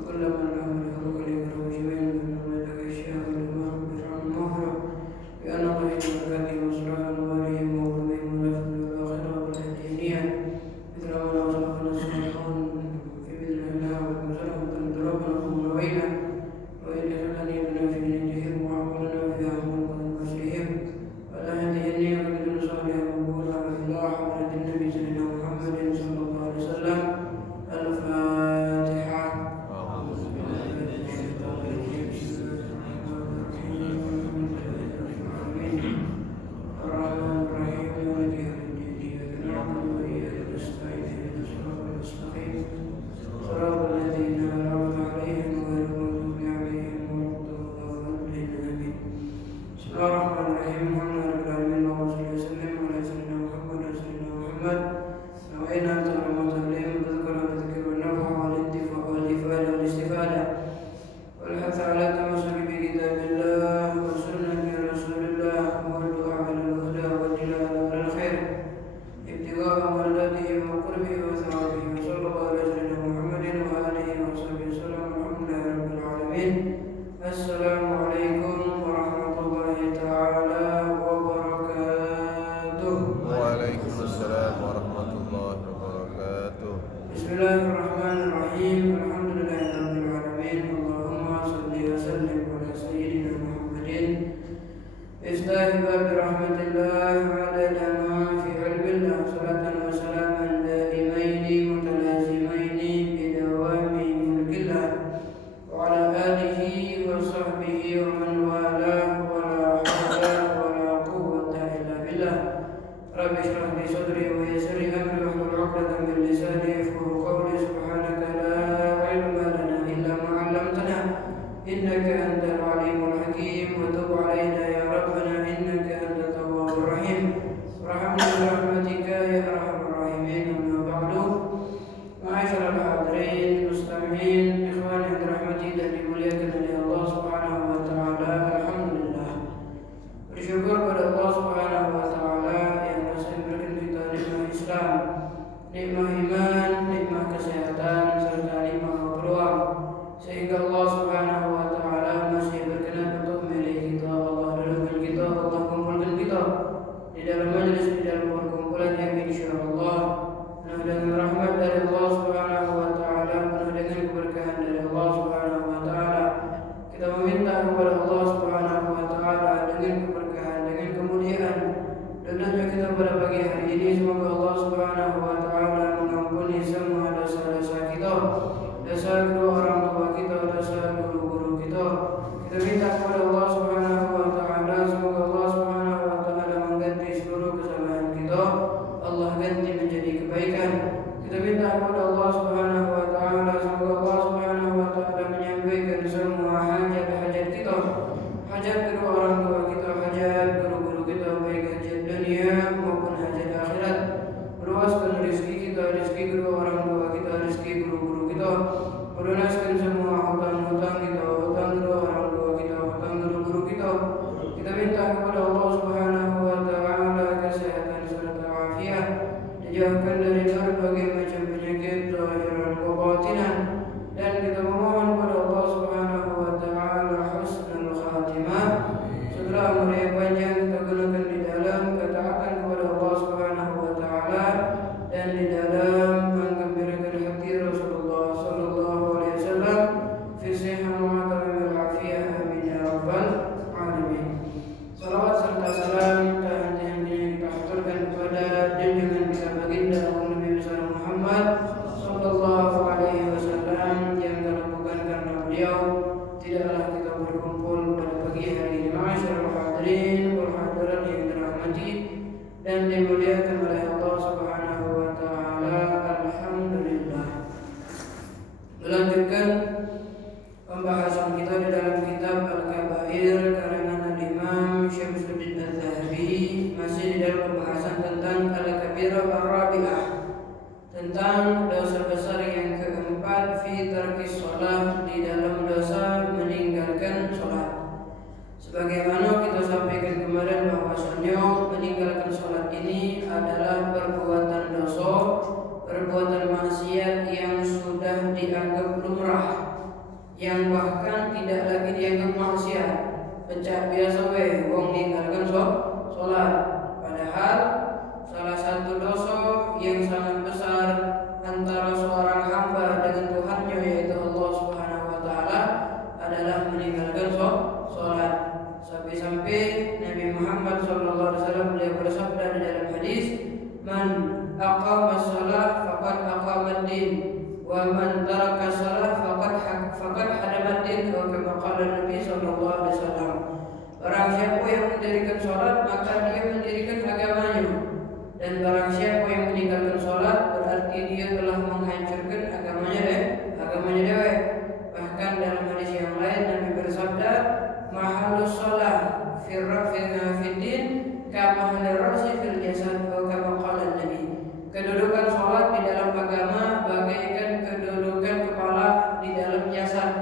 وكل من له من الخلق ليكره جميعا من ملك الشيخ الإمام برحمة المغفرة بأن الله بركاته وصلاة أنوارهم وغربهم ونفذ الآخرة والهدينية مثل ما أصلحنا الصالحون في بإذن الله والمسلم وتنضربنا ومنوينا ويدخلني بنا في نيتهم وعملنا في أعمال ومسلهم ولا يهديني وكل صالح مقبولا إلى حضرة النبي سيدنا محمد صلى الله عليه وسلم. الفاتحة. أعوذ بالله من الشيطان الرجيم. بسم الله الرحمن الرحيم. الرحمن الرحيم مالك يوم الدين إياك نعبد وإياك نستعين اهدنا الصراط المستقيم صراط الذين أنعمت عليهم غير المغضوب عليهم ولا الضالين آمين. بسم الله الرحمن الرحيم. الحمد لله رب العالمين اللهم صل وسلم على سيدنا محمد وعلى سيدنا محمد. نوينا تعلم وتعليم تذكر وتذكر النفع والانتفاع والإفادة والاستفادة والحث على التمسك بكتاب الله وسنة رسول الله والدعاء على الهدى والجلال على الخير ابتغاء مرضاته وقربه وثوابه وصلى الله على سيدنا محمد وآله وصحبه وسلم. الحمد لله رب العالمين. السلام عليكم ورحمة الله تعالى وبركاته. وعليكم السلام ورحمة الله وبركاته. بسم الله الرحمن الرحيم. الحمد لله رب العالمين. اللهم صل وسلم على سيدنا محمد مفتاح باب رحمة الله عدد ما في علم الله صلاة وسلاما دائمين متلازمين بدوام ملك الله وعلى آله وصحبه ومن والاه ولا حول ولا قوة إلا بالله. رب اشرح لي صدري ويسر لي أمري واحلل عقدة من لساني يفقهوا قولي. سبحانك لا علم لنا إلا ما علمتنا إنك أنت العليم الحكيم. وتب علينا يا ربنا إنك أنت التواب الرحيم. ارحمنا برحمتك يا أرحم الراحمين. أما بعد، معاشر الحاضرين المستمعين إخواني برحمتي التي muliakan oleh Allah Subhanahu wa taala. Alhamdulillah. Bersyukur kepada Allah Subhanahu wa taala yang masih memberikan kita nikmat Islam, nikmat iman, nikmat kesehatan serta nikmat peluang sehingga Allah Subhanahu wa taala masih berkenan untuk memilih kita. Allah dudukkan kita, Allah kumpulkan kita di dalam majlis, di dalam perkumpulan yang insyaallah penuh dengan rahmat dari Allah Subhanahu wa taala, penuh dengan keberkahan dari Allah Subhanahu wa taala. Kita meminta kepada Allah Subhanahu wa taala dengan keberkahan, dengan kemuliaan duduknya kita pada pagi hari ini, semoga Allah Subhanahu wa taala mengampuni semua dosa-dosa kita, dosa kedua orang tua kita, dosa guru-guru kita. Kita minta kepada Allah Subhanahu wa taala semoga Allah Subhanahu wa taala mengganti seluruh kesalahan kita, Allah ganti menjadi kebaikan. Kita minta kepada Allah Subhanahu wa taala semoga Allah Subhanahu wa taala menyampaikan semua hajat-hajat kita, hajat kedua orang tua kita, hajat guru-guru kita, baik hajat dunia maupun hajat akhirat. Luaskan rezeki kita, rezeki kedua orang tua kita, rezeki guru-guru kita. Lunaskan semua hutang-hutang kita, hutang kedua orang tua kita, hutang guru-guru kita. Kita minta kepada Allah Subhanahu wa taala kesehatan serta afiat, dijauhkan dari berbagai macam penyakit zahiran wa batinan, dan kita memohon kepada Allah Subhanahu wa taala husnul khatimah. Segera umur yang panjang kita gunakan di dalam ketaatan kepada Allah Subhanahu wa taala dan di dalam menggembirakan hati Rasulullah sallallahu alaihi wasallam fi sihhah wa tamamil afiyah. Amin ya rabbal alamin. Salawat serta salam tak henti-hentinya kita haturkan kepada junjungan kita baginda Nabi besar Muhammad sallallahu alaihi wasallam, yang kalau bukan karena beliau tidaklah kita berkumpul pada pagi hari ini. Ma'asyiral hadirin wal hadirat yang dirahmati dan dimuliakan oleh Allah Subhanahu wa taala. Alhamdulillah. Melanjutkan pembahasan kita di dalam kitab Al-Kabair karangan Imam Syamsuddin Al-Zahabi, masih di dalam pembahasan tentang Al-Kabirah Ar-Rabi'ah, tentang dosa besar yang keempat, fi tarkis shalah, di dalam dosa meninggalkan salat. Sebagaimana kita sampaikan kemarin bahwasanya meninggalkan salat ini adalah perbuatan dosa, perbuatan maksiat yang sudah dianggap lumrah, yang bahkan tidak lagi dianggap maksiat. Pecah biasa wong ninggalkan sholat. Padahal salah satu dosa yang sangat besar antara seorang hamba dengan Tuhannya, yaitu Allah Subhanahu wa taala, adalah meninggalkan sholat. Sampai-sampai Nabi Muhammad SAW beliau bersabda di dalam hadis, "Man aqama shalah faqad aqama ad-din, wa man taraka shalah faqad hadama ad-din." Atau kama qala Nabi SAW. Barang siapa yang mendirikan sholat, maka dia mendirikan agamanya. Dan barang siapa yang meninggalkan sholat, berarti dia telah menghancurkan agamanya dewe. Bahkan dalam hadis yang lain Nabi bersabda, "Mahalus sholat fiddin kama halur ra'si fil jasad." Atau kama qala Nabi. Kedudukan sholat di dalam agama bagaikan kedudukan kepala di dalam jasad.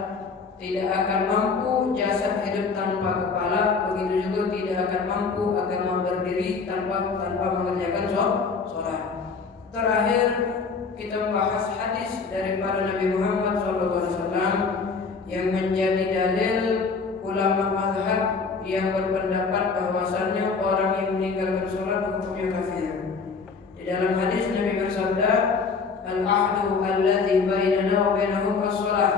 Tidak akan mampu jasad hidup tanpa kepala, begitu juga tidak akan mampu agama berdiri tanpa mengerjakan sholat. Terakhir kita membahas hadis daripada Nabi Muhammad SAW yang menjadi dalil ulama mazhab yang berpendapat bahwasannya orang yang meninggalkan sholat hukumnya kafir. Di dalam hadis Nabi bersabda, "Al-ahdu alladhi bainana wa bainahum as-sholah.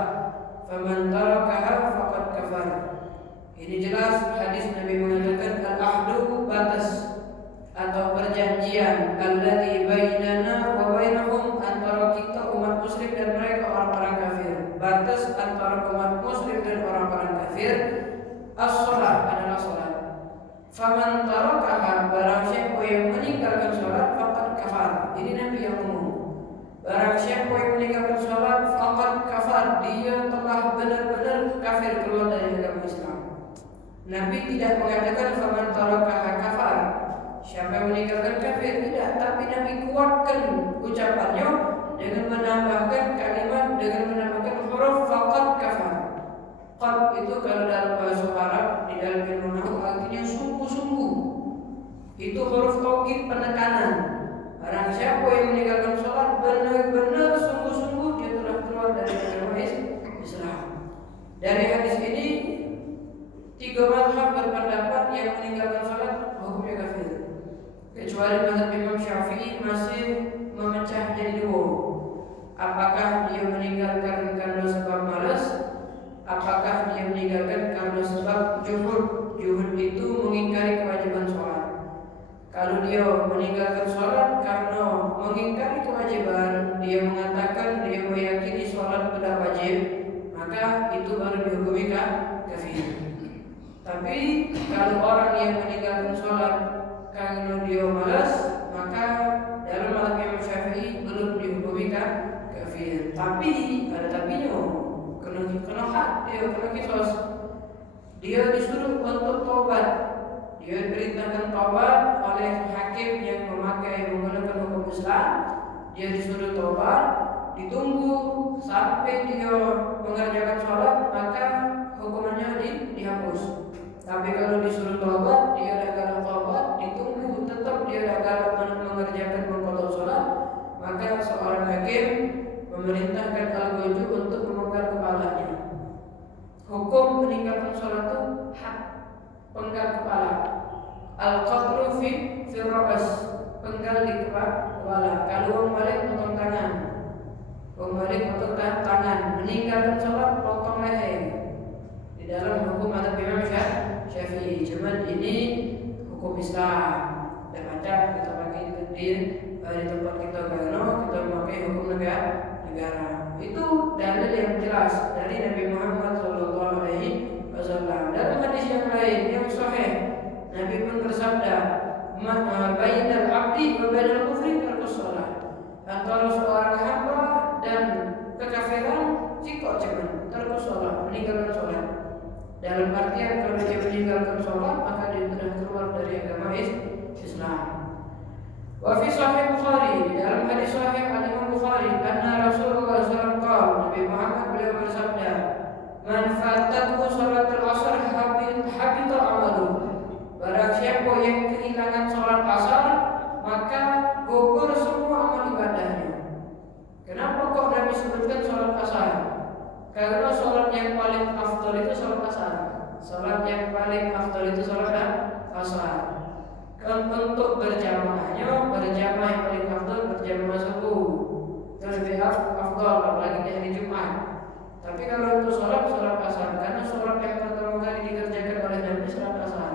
Faman tarakaha faqad kafar." Ini jelas hadis Nabi mengatakan al-ahdu batas atau perjanjian alladzi bainana wa bainahum, antara kita umat muslim dan mereka orang-orang kafir. Batas antara umat muslim dan orang-orang kafir as-shalah adalah salat. Faman tarakaha, barang siapa yang meninggalkan salat, faqad kafar. Ini Nabi yang ngomong. Barang siapa yang meninggalkan sholat, faqad kafar, dia telah benar-benar kafir, keluar dari agama Islam. Nabi tidak mengatakan faman tarakaha kafar, siapa yang meninggalkan kafir, tidak. Tapi Nabi kuatkan ucapannya dengan menambahkan kalimat, dengan menambahkan huruf faqad kafar. Qad itu kalau dalam bahasa Arab, di dalam ilmu nahwu artinya sungguh-sungguh. Itu huruf taukid, penekanan. Barang siapa yang meninggalkan sholat benar-benar sungguh-sungguh, dia telah keluar dari agama Islam. Dari hadis ini 3 mazhab berpendapat yang meninggalkan sholat hukumnya kafir. Kecuali mazhab Imam Syafi'i masih memecah jadi 2. Apakah dia meninggalkan karena sebab malas? Apakah dia meninggalkan karena sebab juhud? Juhud itu mengingkari kewajiban sholat. Kalau dia meninggalkan sholat karena mengingkari kewajiban, dia mengatakan dia meyakini sholat tidak wajib, maka itu baru dihukumi kafir. Tapi kalau orang yang meninggalkan sholat karena dia malas, maka dalam mazhab Imam Syafi'i belum dihukumi kafir. Tapi ada tapinya, kena hak dia, kena kisos. Dia disuruh untuk tobat. Dia diperintahkan taubat oleh hakim yang menggunakan hukum Islam. Dia disuruh taubat, ditunggu sampai dia mengerjakan sholat, maka hukumannya dihapus. Tapi kalau disuruh taubat, dia gagal taubat, ditunggu tetap dia gagal mengerjakan mengqadha sholat, maka seorang hakim memerintahkan al-ghuju untuk memenggal kepalanya. Hukum meninggalkan sholat itu hak, penggal kepala. Al-qatru fi ra's, penggal di kepala. Kalau orang balik potong tangan, orang balik potong tangan. Meninggalkan sholat potong leher. Di dalam hukum mazhab Imam Syafi'i. Cuman ini hukum Islam. Dan macam kita pakai di tempat kita karena kita memakai hukum negara. Itu dalil yang jelas dari Nabi Muhammad SAW. Dalam hadis yang lain yang sahih, Nabi pun bersabda, "Bainal abdi wa bainal kufri tarkus shalah." Antara seorang hamba dan kekafiran cuman tarkus shalah, meninggalkan sholat. Dalam artian kalau dia meninggalkan sholat, maka dia sudah keluar dari agama Islam. Wa fi sahih Bukhari, dalam hadis sahih Imam Bukhari, anna Rasulullah SAW Nabi Muhammad beliau bersabda, "Man fatathu shalatul asar habita amaluhu." Barang siapa yang kehilangan sholat asar, maka gugur semua amal ibadahnya. Kenapa kok Nabi sebutkan sholat asar? Karena sholatnya yang paling afdal itu sholat asar. Sholat yang paling afdal itu sholat asar. Untuk berjamaahnya, berjamaah yang paling afdal berjamaah subuh. Itu lebih afdal apalagi di hari Jumat. Tapi kalau untuk sholat asar, karena sholat yang pertama kali dikerjakan oleh Nabi sholat asar.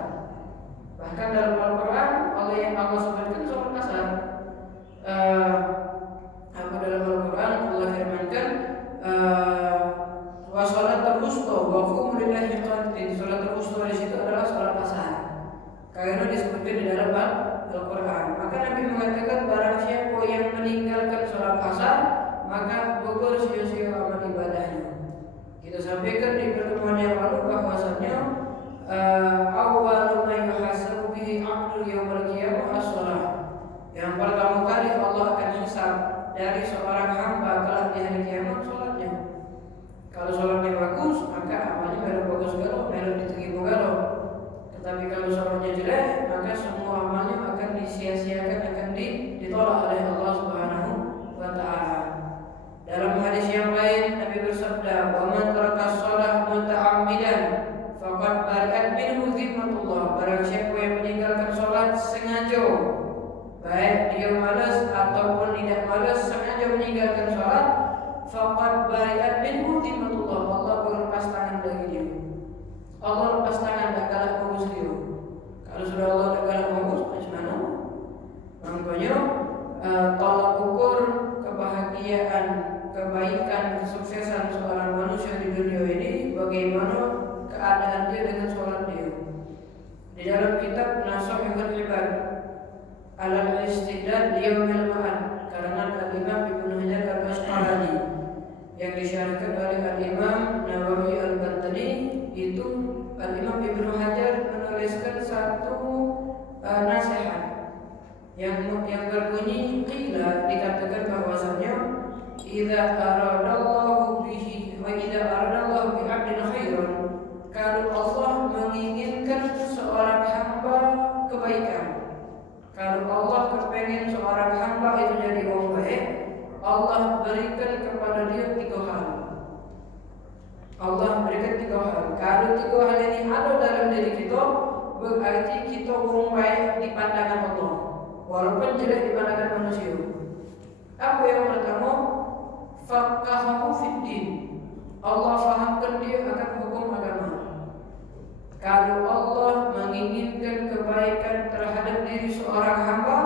Bahkan dalam Al-Quran Allah yang Allah sebutkan sholat asar. Dalam Al-Quran Allah firmankan wa sholatul wusta wa qumu lillahi qanitin. Sholatul wusta di situ adalah sholat asar. Karena disebutkan di dalam Al-Quran. Maka Nabi mengatakan barang siapa yang meninggalkan sholat asar maka gugur sia-sia amal ibadahnya. Kita sampaikan di pertemuan yang lalu bahwasanya awwalu ma yuhasabu bihi 'abdu yaumil qiyamah as-shalah. Yang pertama kali Allah akan hisab dari seorang hamba kelak di hari kiamat sholatnya. Kalau sholatnya bagus maka amalnya bagus galau, diterima galau. Tetapi kalau sholatnya jelek maka semua amalnya akan disia-siakan, akan ditolak oleh Allah Subhanahu wa Ta'ala. Dalam hadis yang lain Nabi bersabda, "Wa man taraka shalah muta'ammidan faqad bari'at minhu dhimmatullah." Barang siapa yang meninggalkan sholat sengaja, baik dia malas ataupun tidak malas, sengaja meninggalkan sholat, faqad bari'at minhu dhimmatullah. Allah berlepas tangan dari dia. Allah lepas tangan, tak galak bagus dia. Kalau sudah Allah tak galak bagus, macam mana? Makanya tolak ukur kebahagiaan, kebaikan, kesuksesan seorang manusia di dunia ini bagaimana keadaan dia dengan sholat dia. Di dalam kitab Nasihul Ibad Al-Istidad Liyaumil Ma'ad karangan Al-Imam Ibnu Hajar Al-Asqalani yang disyarahkan oleh Al-Imam Nawawi Al-Bantani, itu Al-Imam Ibnu Hajar menuliskan satu nasihat yang berbunyi, qila, dikatakan bahwasanya idza aradallahu bihi wa idza aradallahu bi 'abdin khairan, kalau Allah menginginkan seorang hamba kebaikan, kalau Allah kepengen seorang hamba itu jadi orang baik, Allah berikan kepada dia 3 hal. Allah berikan 3 hal. Kalau 3 hal ini ada dalam diri kita, berarti kita orang baik di pandangan Allah, walaupun jelek di pandangan manusia. Apa yang pertama? Faqahahu fid din. Allah fahamkan dia akan hukum agama. Kalau Allah menginginkan kebaikan terhadap diri seorang hamba,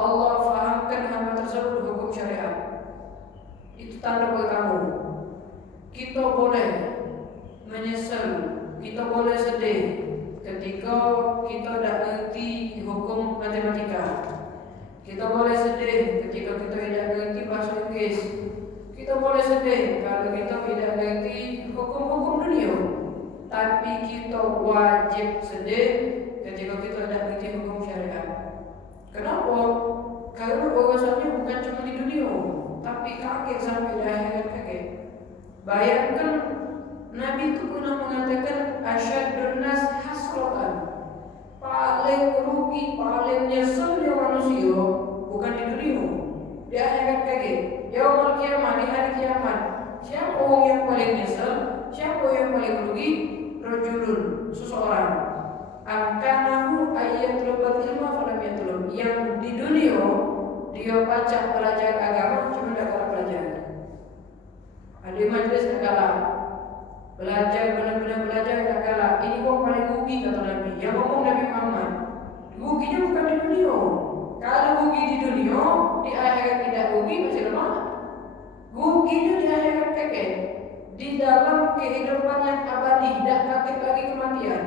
Allah fahamkan hamba tersebut hukum syariat. Itu tanda pertama. Kita boleh menyesal, kita boleh sedih ketika kita tidak mengerti hukum matematika. Kita boleh sedih ketika kita tidak mengerti bahasa Inggris. Kita boleh sedih kalau kita tidak mengerti hukum-hukum dunia. Tapi kita wajib sedih ketika kita tidak mengerti hukum syariat. Kenapa? Karena bahwasanya bukan cuma di dunia, tapi kaget sampai di akhirat kaget. Bayangkan Nabi itu pernah mengatakan asyadun nas hasratan, paling rugi, paling nyeselnya manusia bukan di dunia, di akhirat kaget. Yaumul qiyamah, di hari kiamat, siapa orang yang paling nyesel? Siapa yang paling rugi? Rajulun, seseorang angkanahu ayatlubal ilma falam yatlub, yang di dunia dia baca belajar agama cuma tidak kalah belajar. Ada majlis tak kalah, belajar benar-benar belajar tak kalah. Ini kok paling rugi kata Nabi. Yang ngomong Nabi Muhammad, ruginya bukan di dunia. Kalau rugi di dunia, di akhirat tidak rugi, masih lemah. Ruginya di akhirat kekeh, di dalam kehidupan yang abadi, tidak kakek lagi kematian.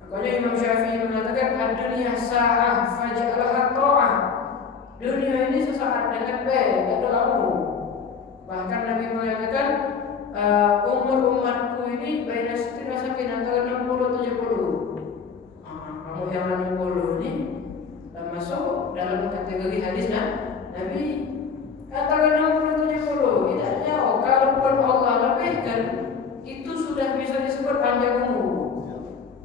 Makanya Imam Syafi'i mengatakan ad-dunya sa'ah faj'alha ta'ah. Dunia ini sesaat dengan baik, tidak lama. Bahkan Nabi mengatakan umur umatku ini baina sitina sampai antara 60-70. Kamu yang 60 ini masuk dalam kategori hadis Nabi antara 60-70. Tidak jauh. Kalaupun Allah lebihkan, itu sudah bisa disebut panjang umur.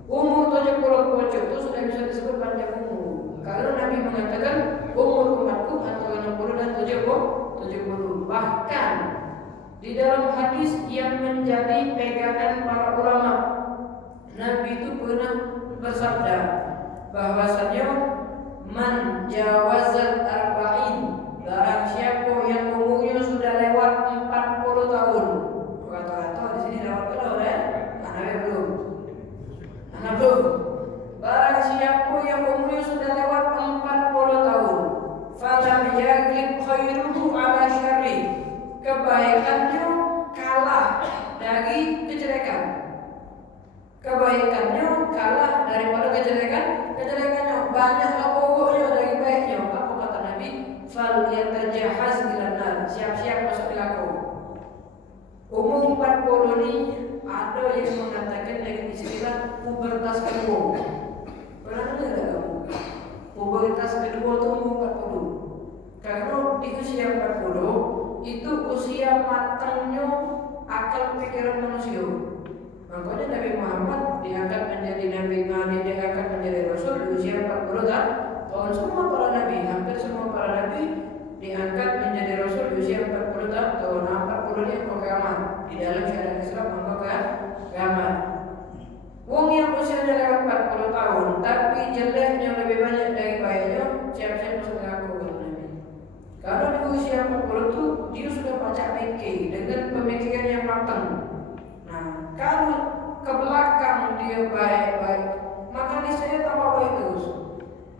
Umur 70 pojok itu sudah bisa disebut panjang umur. Kalau Nabi mengatakan umur umatku antara 60 dan 70. Bahkan di dalam hadis yang menjadi pegangan para ulama. Nabi itu pernah bersabda bahwasanya man jawazal arba'in, barang siapa yang umurnya sudah lewat 40 tahun. Kata-kata di sini lewat berapa ya? Anak belum. Barang siapa yang umurnya sudah lewat 40 tahun, falam yaglib khairuhu ala syarri, kebaikannya kalah dari kejelekan. Kebaikannya kalah daripada kejelekannya banyaklah pokoknya dari baiknya. Apa kata Nabi? Fal yatajahaz ilan nar, siap-siap masuk neraka. Umur 40 ini ada yang mengatakan dengan istilah pubertas kedua. Pernah dengar tak kamu? Pubertas kedua itu umur 40. Karena di usia 40 itu usia matangnya akal pikiran manusia. Makanya Nabi Muhammad diangkat menjadi Nabi, diangkat menjadi Rasul di usia 40 tahun. Semua para Nabi, hampir semua para Nabi diangkat menjadi Rasul di usia 40 tahun. 40 ini kiamat. Di dalam syariat Islam maka kiamat. Wong yang usianya lewat 40 tahun tapi jeleknya lebih banyak dari baiknya, siap-siap masuk neraka kata Nabi. Karena di usia 40 itu dia sudah baca fikih dengan pemikiran yang matang. Nah, kalau ke belakang dia baik-baik, maka niscaya tambah baik terus.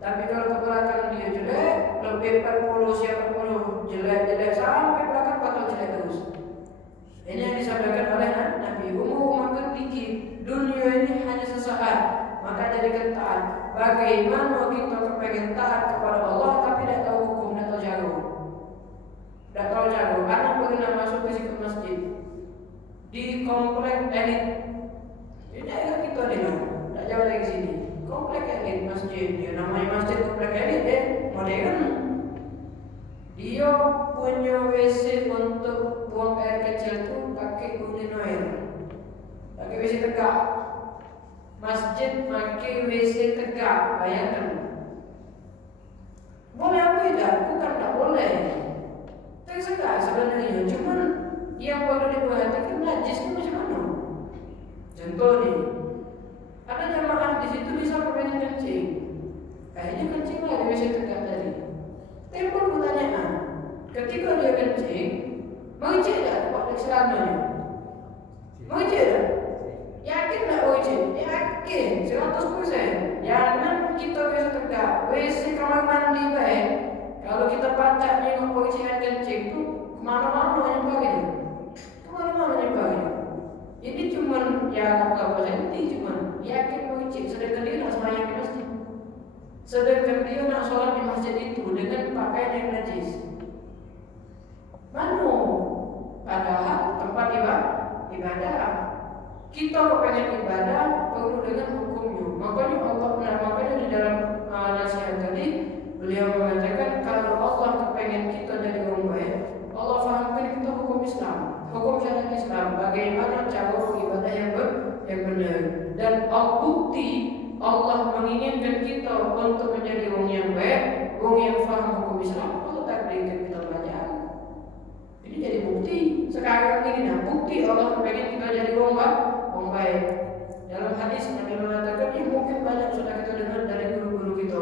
Tapi kalau ke belakang dia jelek, lebih 40 siapa 40 jelek sampai belakang bakal jelek terus. Ini yang disampaikan oleh Nabi. Umur makan dikit, dunia ini hanya sesaat, maka jadikan taat. Bagaimana kita kepengen taat kepada Allah tapi tidak tahu hukum, tidak tahu jago. Tidak tahu jago. Anak pernah masuk ke masjid di komplek elit. Ini daerah kita nih, tidak jauh dari sini. Komplek elit masjid, dia namanya masjid komplek elit modern. Dia punya WC untuk buang air kecil tuh pakai urinoir, pakai WC tegak. Masjid pakai WC tegak, bayangkan. Boleh apa tidak? Bukan tak boleh. Tegak sebenarnya, cuman yang perlu diperhatikan najisnya macam mana. Contoh nih, ada jamaah di situ bisa pengen kencing, akhirnya kencing lah di WC tegak tadi. Timbul pertanyaan, ketika dia kencing, mengecek tak tempat selamanya? Mengecek tak? Yakin tak mengecek? Yakin, 100%. Jangan kita WC tegak, WC kamar mandi baik. Kalau kita pacak nengok pengecekan kencing itu kemana-mana nyempangnya, kemana-mana nyempangnya. Ini cuman ya apa senti, cuman yakin mengecek. Sedangkan dia nak sembahyang di masjid. Sedangkan dia nak sholat di masjid itu dengan pakaian yang najis. Mana? Padahal tempat ibadah. Kita kepengen ibadah perlu dengan hukumnya. Makanya di dalam nasihat tadi beliau mengatakan kalau Allah kepengen kita jadi orang baik, Allah fahamkan kita hukum Islam, hukum syariat Islam, bagaimana cara ibadah yang benar. Dan bukti Allah menginginkan kita untuk menjadi orang yang baik, orang yang faham hukum Islam. Allah takdirkan kita belajar. Ini jadi bukti. Sekarang ini bukti Allah pengen kita jadi orang baik. Dalam hadis Nabi mengatakan, ini mungkin banyak sudah kita dengar dari guru-guru kita.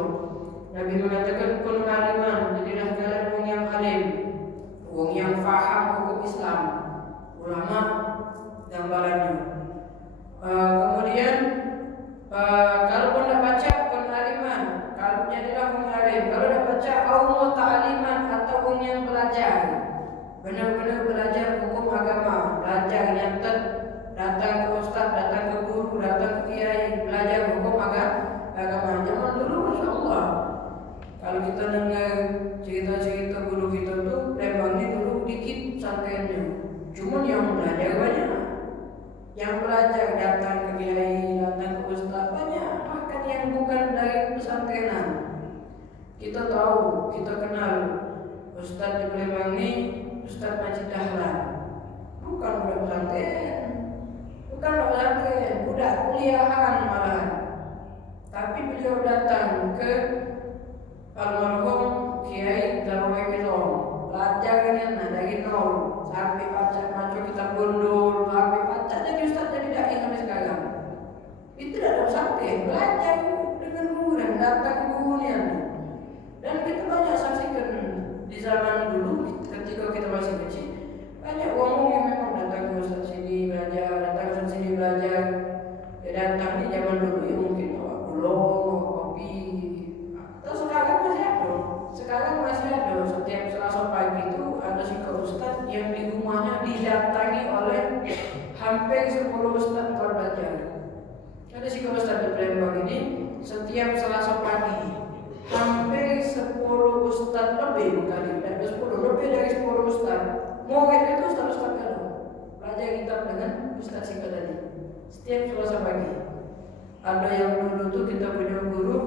Nabi mengatakan, kun aliman, jadilah kalian orang yang alim, orang yang faham hukum Islam. Ulama gambarannya. Kemudian kalau pun dah baca kun aliman, kalau jadilah orang alim. Kalau dah baca au ta'aliman atau orang yang belajar, benar-benar belajar hukum agama, belajar nyatet, datang ke ustaz, datang ke guru, datang ke kiai, belajar hukum agama. Zaman dulu Masya Allah, kalau kita dengar cerita-cerita guru kita tuh Lembang ini dulu dikit santainya, cuman yang belajar banyak. Yang belajar datang ke kiai, datang ke ustaz banyak. Bahkan yang bukan dari pesantrenan. Kita tahu, kita kenal ustaz di Lembang ini, Ustaz Majid Dahlan. Bukan budak pesantren, bukan budak pesantren, budak kuliahan malahan. Tapi beliau datang ke almarhum Kiai Darwai Milong, belajar dari nol sampai baca kitab gundul, sampai hampir 10 ustaz tempat belajar. Ada si ustaz di Palembang ini setiap Selasa pagi hampir 10 ustaz lebih kali, dan 10 lebih dari 10 ustaz. Murid itu ustaz-ustaz kalau belajar kitab dengan ustaz Sika tadi setiap Selasa pagi. Ada yang dulu tuh kita punya guru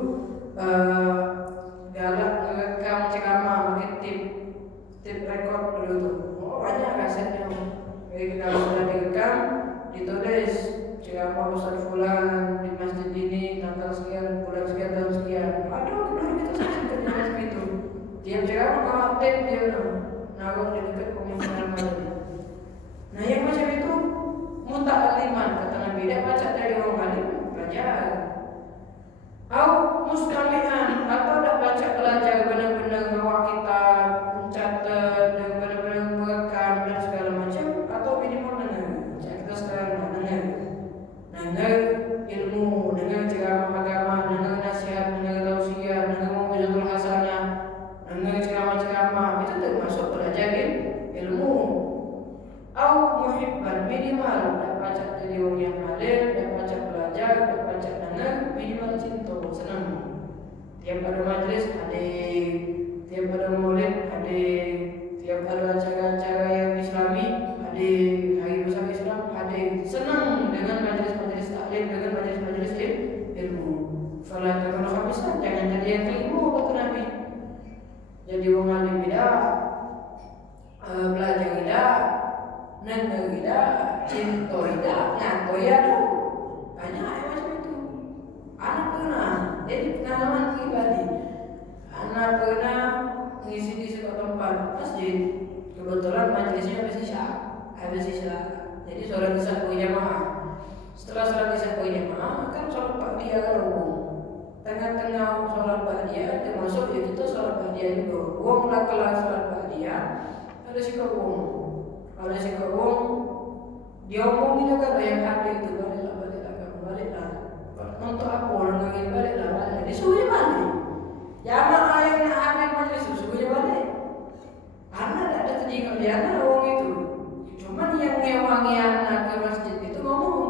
galak ngerekam ceramah pakai tip record dulu tuh. Oh, banyak kasetnya. Jadi kalau sudah direkam, ditulis ceramah Ustaz Fulan di masjid ini tanggal sekian, bulan sekian, tahun sekian. Aduh, dulu kita sering kerja segitu. Tiap ceramah kalau tape dia naruh di dekat pemikiran tadi. Nah, yang macam itu muta'aliman kata Nabi, tidak baca dari orang alim, belajar. Au mustami'an, atau tidak baca belajar benar-benar ngawak kitab, mencatat dan benar-benar merekam dan segala macam, atau minimal dengar. Kita sekarang dengar ilmu, dengar ceramah agama, dengar nasihat, dengar tausiah, dengar mau'izatul hasanah, dengar ceramah-ceramah, itu termasuk belajar ilmu. Au muhibban, minimal tidak baca jadi orang yang alim, tidak baca belajar, tidak baca dengar, minimal cinta, senang. Tiap ada majlis hadir, tiap ada maulid hadir, tiap ada acara-acara yang islami hadir, hari besar Islam hadir, senang dengan majlis-majlis taklim, dengan majlis-majlis ilmu. Fala takunu khabisan, jangan jadi yang kelima kata Nabi. Jadi orang alim tidak, belajar tidak, nengar tidak, cinta tidak, ngato ya tuh. Banyak macam itu. Anak pernah, jadi pengalaman pribadi. Anak pernah ngisi di sebuah tempat masjid. Kebetulan majelisnya habis isya. Jadi sholat isya berjamaah. Setelah sholat isya berjamaah, kan sholat ba'diyah kalau tengah-tengah sholat ba'diyah termasuk ya kita sholat ba'diyah juga. Wong lah kelar sholat ba'diyah, ada si kawung. Ada si kawung, dia omongin juga yang hadir itu baliklah. Untuk apa orang ingin baliklah. Disuruh balik. Jamaah yang nak hadir majlis disuruh balik. Karena tidak ada terjengkel di anak orang itu. Cuman yang ngewangi anak ke masjid itu ngomong,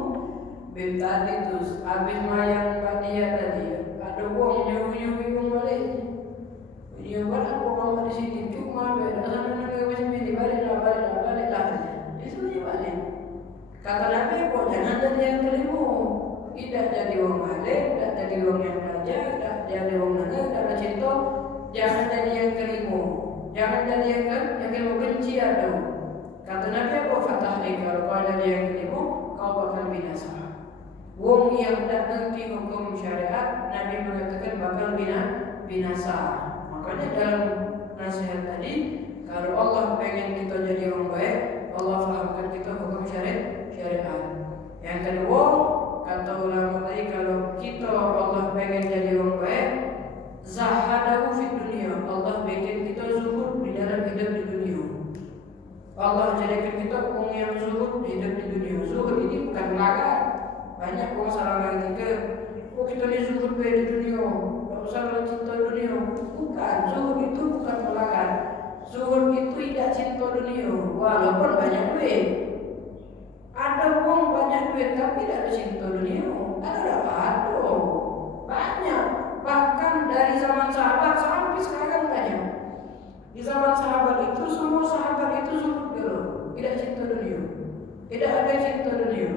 bim tadi terus habis mayang ba'diyah tadi ada uang nyuruh balik. Dia balik orang di sini cuma beda sana negara macam ini baliklah. Disuruh balik. Kata Nabi, kok jangan jadi yang kelima. Tidak jadi orang alim, tidak jadi orang yang belajar, tidak jadi orang dengar, tidak ada cinta. Jangan jadi yang kelima. Jangan jadi yang kelima benci ada. Kata Nabi, apa fatah kalau kau jadi yang kelima, kau bakal binasa. Wong yang tidak mengerti hukum syariat, Nabi mengatakan bakal binasa. Makanya dalam nasihat tadi, kalau Allah pengen kita jadi orang baik, Allah fahamkan kita hukum syariat. Yang kedua, kata ulama tadi, kalau kita Allah pengen jadi orang baik, zahadahu fid dunia, Allah bikin kita zuhud di dalam hidup di dunia. Allah jadikan kita orang yang zuhud hidup di dunia. Zuhud ini bukan larat. Banyak orang salah mengerti, oh kita ni zuhud di dunia, tak usah cinta dunia. Bukan, zuhud itu bukan melarat. Zuhud itu tidak cinta dunia, walaupun banyak duit. Ada orang banyak duit tapi tidak ada cinta dunia. Ada banyak. Bahkan dari zaman sahabat sampai sekarang banyak. Di zaman sahabat itu semua sahabat itu zuhud dulu, tidak cinta dunia. Tidak ada cinta dunia.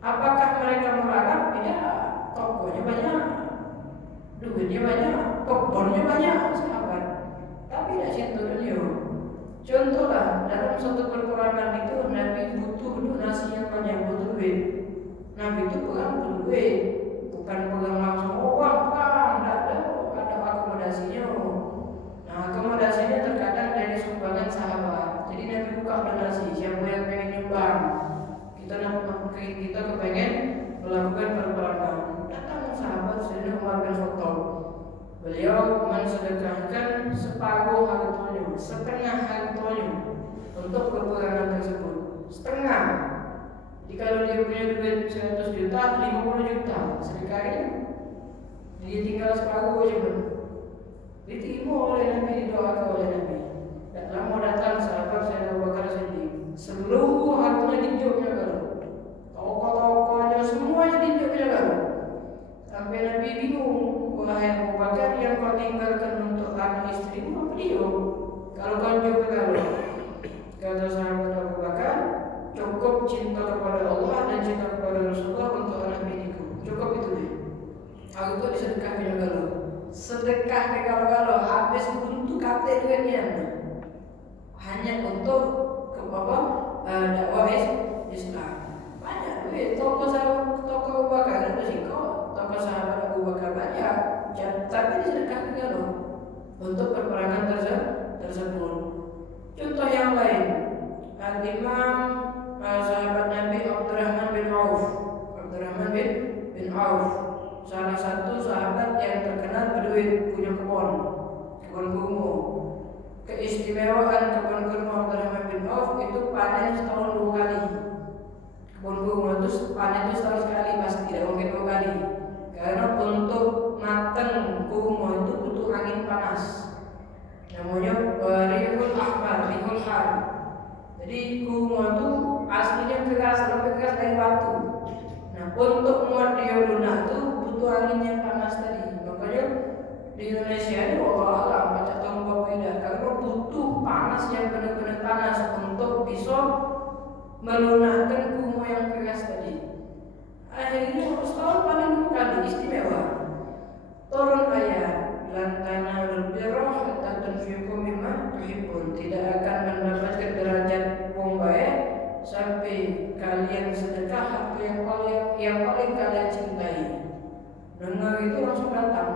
Apakah mereka melarat? Tidak. Tokonya banyak, duitnya banyak, kebunnya banyak sahabat, tapi tidak cinta dunia. Contohlah dalam satu peperangan itu Nabi butuh donasi yang banyak, butuh duit. Nabi itu perang butuh duit, bukan perang langsung perang, ada akomodasinya. Nah, akomodasinya terkadang dari sumbangan sahabat. Jadi Nabi buka donasi, siapa yang pengen nyumbang, kita kepengen melakukan peperangan. Datang sahabat Sayyidina Umar bin Khattab. Beliau mensedekahkan separuh hartanya, setengah hartanya untuk peperangan tersebut. Setengah. Jadi kalau dia punya duit 100 juta, 50 juta sedekahnya. Dia tinggal separuh aja pun. Diterima oleh Nabi, didoakan oleh Nabi. Dan lama datang sahabat Sayyidina Abu Bakar Siddiq. Seluruh hartanya dijualnya kalau sedekah ke kalau habis untuk kate duitnya hanya untuk dakwah Islam. Banyak duit toko Abu Bakar itu sih kok toko sahabat Abu Bakar banyak, tapi disedekahkan kalau untuk perperangan tersebut. Contoh yang lain, Imam sahabat Nabi Abdurrahman bin Auf, salah satu sahabat yang terkenal berduit, punya kebun kurma. Keistimewaan kebun kurma Abdurrahman bin Auf itu panen setahun 2 kali. Kebun kurma itu panen itu setahun sekali, pasti tidak mungkin 2 kali. Karena untuk matang kurma itu butuh angin panas. Namanya rihul ahmar, rihul har. Jadi kurma itu aslinya keras, lebih keras dari batu. Nah, untuk muat dia lunak itu butuh angin yang panas tadi. Makanya di Indonesia ini Allah macam tombol beda karena butuh panas yang benar-benar panas untuk bisa melunakkan kurma yang keras tadi. Akhirnya setahun paling 2 kali, istimewa. Turun ayat lan tanalul birra hatta tunfiqu mimma tuhibbun, tidak akan mendapatkan derajat wong baik sampai kalian sedekah harta yang paling kalian cintai. Dengar itu langsung datang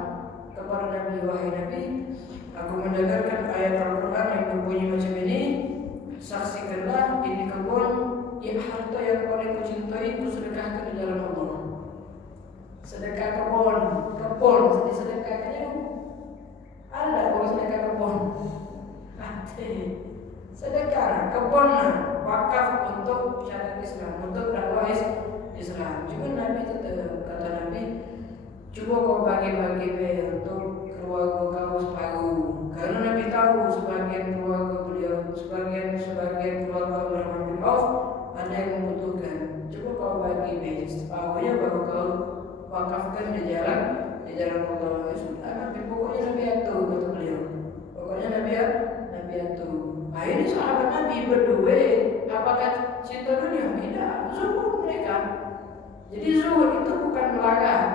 kepada Nabi, wahai Nabi, aku mendengarkan ayat Al-Quran yang berbunyi macam ini, saksikanlah ini kebun yang harta yang paling kucintai kusedekahkan di jalan Allah. Sedekah kebun disedekahkannya ada orang sedekah kebun. Sedekah kebun wakaf untuk syariat Islam, untuk dakwah Islam. Cuma Nabi tetap kata Nabi, coba kau bagi-bagi untuk keluarga kau separuh. Karena Nabi tahu sebagian keluarga beliau, sebagian keluarga Abdurrahman bin Auf ada yang membutuhkan. Coba kau bagi separuhnya baru kau wakafkan di jalan Allah. Sudah Nabi, pokoknya Nabi atur kata beliau. Pokoknya Nabi atur. Nah ini sahabat Nabi berduit. Apakah cinta dunia? Tidak. Zuhud mereka. Jadi zuhud itu bukan melarang.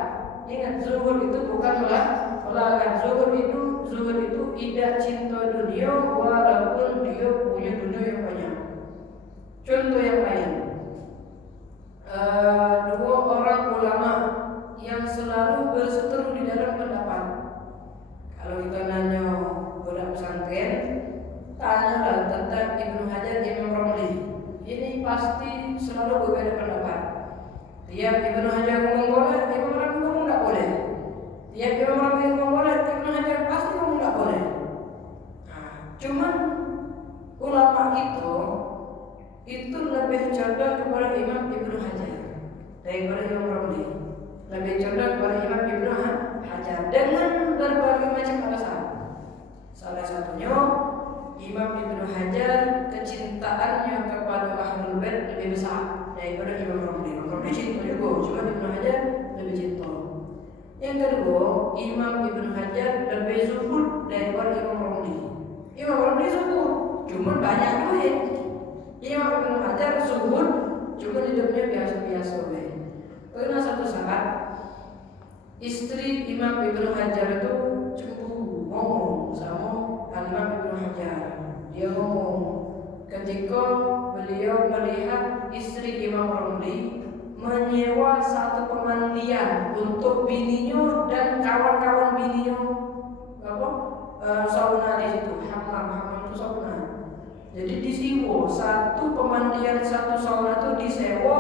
Ingat, zuhud itu bukan melarang. Zuhud itu tidak cinta dunia walaupun dia punya dunia yang banyak. Contoh yang lain, 2 orang ulama yang selalu berseteru di dalam pendapat. Kalau kita nanya budak pesantren, tanyalah tentang Ibnu Hajar, Imam Romli. Ini pasti selalu berbeda pendapat. Tiap Ibnu Hajar ngomong boleh, Imam Romli ngomong tidak boleh. Tiap Imam Romli ngomong boleh, Ibnu Hajar pasti ngomong tidak boleh. Nah, cuman ulama itu lebih condong kepada Imam Ibnu Hajar daripada Imam Romli. Lebih condong kepada Imam Ibnu Hajar dengan berbagai macam alasan. Salah satunya Imam Ibnu Hajar kecintaannya kepada Ahlul Bait lebih besar daripada Imam Romli. Imam Romli cinta juga, cuma Ibnu Hajar lebih cinta. Yang kedua, Imam Ibnu Hajar lebih zuhud daripada Imam Romli. Imam Romli zuhud, cuma banyak duit. Imam Ibnu Hajar zuhud, cuma hidupnya biasa-biasa. Pernah satu saat istri Imam Ibnu Hajar itu cemburu, ngomong sama Imam Ibnu Hajar. Dia ngomong ketika beliau melihat istri Imam Romli menyewa satu pemandian untuk bininya dan kawan-kawan bininya, sauna di situ, hammam itu sauna. Jadi disewa satu pemandian, satu sauna itu disewa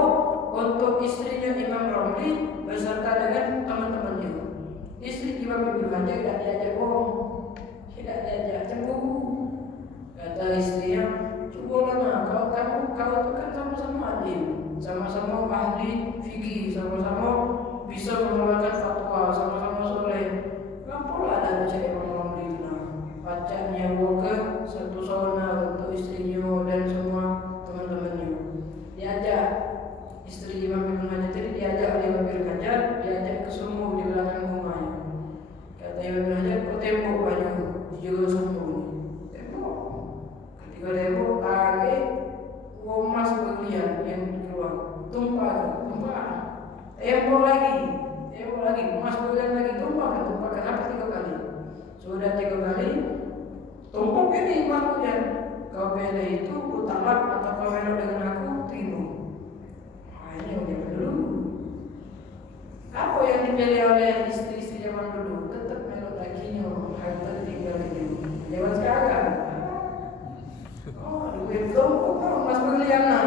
untuk istrinya Imam Romli beserta dengan teman-temannya. Istri Imam Ibnu Hajar tidak diajak ngomong, tidak diajak cemburu. Kata istrinya, coba kalau kau itu kan sama-sama alim, sama-sama ahli fikih, sama-sama bisa mengeluarkan fatwa, sama-sama soleh. Kenapa ada cewek Imam Romli itu? Pacarnya ke satu sauna untuk istrinya dan semua teman-temannya. Diajak istri Imam Ibnu Hajar tadi, diajak oleh Imam Ibnu Hajar, diajak ke sumur di belakang rumahnya. Kata Imam Ibnu Hajar, kok tembok banyak juga sumur. Tembok. Ketika tembok tarik emas berlian yang keluar, tumpah. Tembok lagi, emas berlian lagi tumpah. Kenapa 3 kali? kau pilih itu utama atau kau belok dengan aku terima. Nah, ini udah dulu. Apa yang dipilih oleh istri-istri zaman dulu? Tetap melok lakinya, harta tinggal di zaman sekarang. Oh, duit tuh, mas berliana.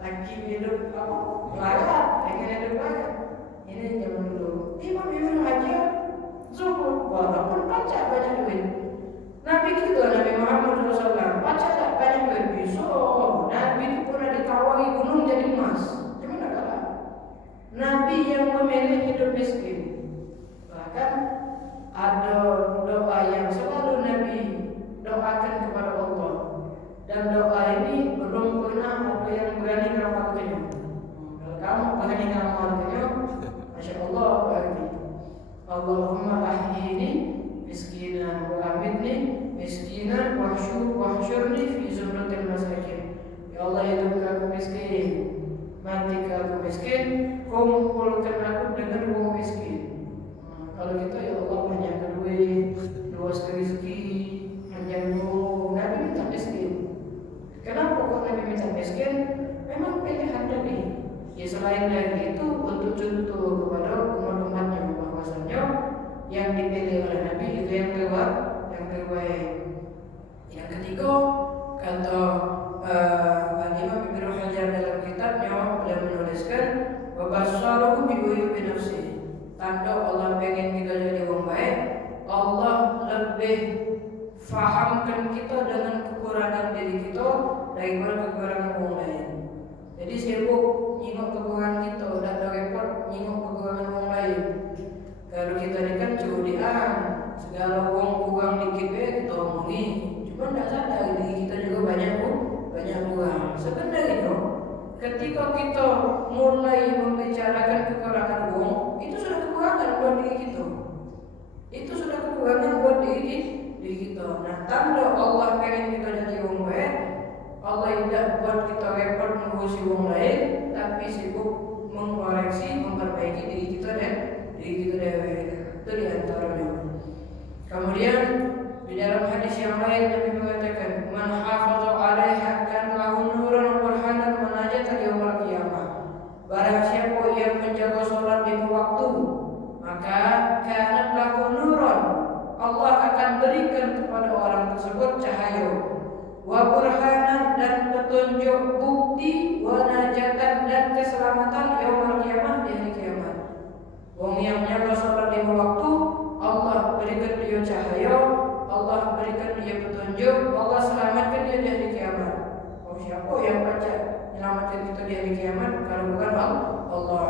Laki hidup apa? Larat, pengen hidup larat. Ini zaman dulu. Imam Ibn Hajar, zuhud, walaupun pacak banyak duit. Nabi kita, Nabi Muhammad SAW, pacak tak banyak duit. Bisa, Nabi itu pernah ditawari gunung jadi emas. Cuma tak kalah. Nabi yang memilih hidup miskin. Bahkan ada doa yang selalu Nabi doakan kepada Allah. Dan doa ini belum pernah ada yang berani ngamalkannya. Kalau kamu berani ngamalkannya, Masya Allah berarti Allahumma ahyini miskinan wa amitni miskinan wahsyurni fi zumratil masakin. Ya Allah, hidupkan aku miskin, matikan aku miskin, kumpulkan aku dengan orang miskin. Kalau gitu ya Allah, banyak duit, luas rezeki, panjang umur. Nabi minta miskin. Kenapa kok Nabi minta miskin? Memang pilihan Nabi. Ya selain dari itu, untuk contoh kepada umat-umatnya bahwasanya yang dipilih oleh Nabi itu yang terbaik. Yang ketiga, kata Imam Ibn Hajar dalam kitabnya, beliau menuliskan wabassarahu bi nafsi. Tanda Allah pengen kita jadi orang baik, Allah lebih fahamkan kita dengan kekurangan diri kita daripada kekurangan orang lain. Jadi sibuk nyingok kekurangan kita, tak ada repot nyingok kekurangan orang lain. Kalau kita ni kan curian, segala orang kurang dikit kita omongi. Cuma tak sadar diri kita juga banyak kurang. Sebenarnya ketika kita mulai membicarakan kekurangan orang, itu sudah kekurangan buat diri kita. Itu sudah kekurangan buat diri kita. Nah, tanda Allah pengen kita jadi orang baik, Allah tidak buat kita repot mengurusi orang lain, tapi sibuk mengoreksi, memperbaiki diri kita dan diri kita dewe. Itu di antaranya. Kemudian di dalam hadis yang lain Nabi mengatakan, man hafaza 'alaiha kan lahu nurun wa burhanan manajat yaumil qiyamah. Barang siapa yang menjaga salat di waktu, maka kanat lahu nurun, Allah akan berikan kepada orang tersebut cahaya, wa burhanan dan petunjuk bukti, wa najatan dan keselamatan yaumil qiyamah di hari kiamat. Wong yang menjaga salat di waktu, Allah berikan dia cahaya, Allah berikan dia petunjuk, Allah selamatkan dia di hari kiamat. Oh, siapa yang baca menyelamatkan kita di hari kiamat kalau bukan Allah?